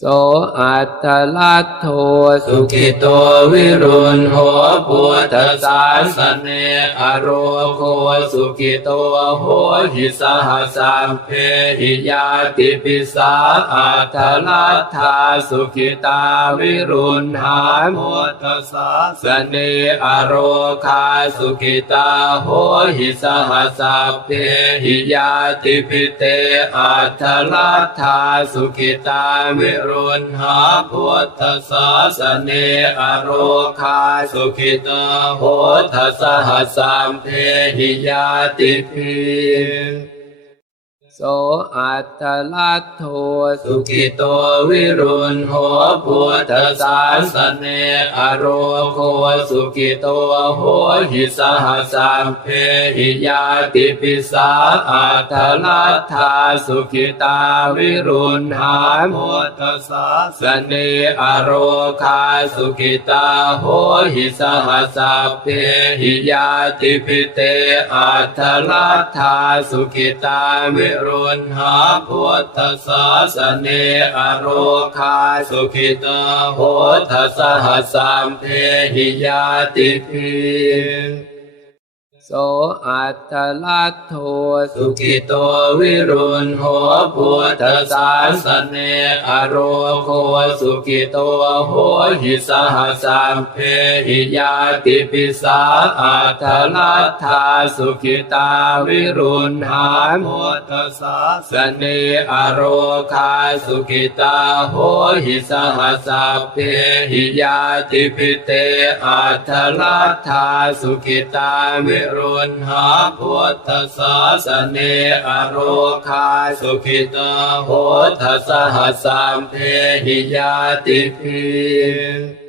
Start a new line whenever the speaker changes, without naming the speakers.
โสอัตตลัตโท
สุขิโตวิรุณโหพุทธศาสเนอโรโคสุขิโตโหหิสหสัมเพหิยาติปิสาอัตถลัทธาสุขิตาวิรุณหาพุทธศาสเนอโรคาสุขิตาโหหิสหสัพเพหิยาติปิเตอัตถลัทธาสุขิตาวิรุณหาพุทธศาสเนอโรคาสุขิตาโหทสหสามเพหิยาติพิ
โสอัตตลัตโท
สุขิโตวิรุณโหพุทธศาสเนอโรโคสุขิโตโหหิสหสัมเพหิยาติปิสาอัตถลัทธาสุขิตาวิรุณหาพุทธศาสเนอโรคาสุขิตาโหหิสหสัพเพหิยาติปิเตอัตถลัทธาสุขิตาวิรรุณหาพุทธศาสเนอโรคาสุขิตาโหทสหสัมเทหิยาติพิ
โสอัตตลัตโท
สุขิโตวิรุณโหพุทธศาสเนอโรโคสุขิโตโหหิสหสัมเพหิยาติปิสาอัตถลัทธาสุขิตาวิรุณหาพุทธศาสเนอโรคาสุขิตาโหหิสหสัพเพหิยาติปิเตอัตถลัทธาสุขิตาวิรรุณหาพุทธศาสเนอโรคาสุขิตาโหทสหัสามเทหิยาติพิ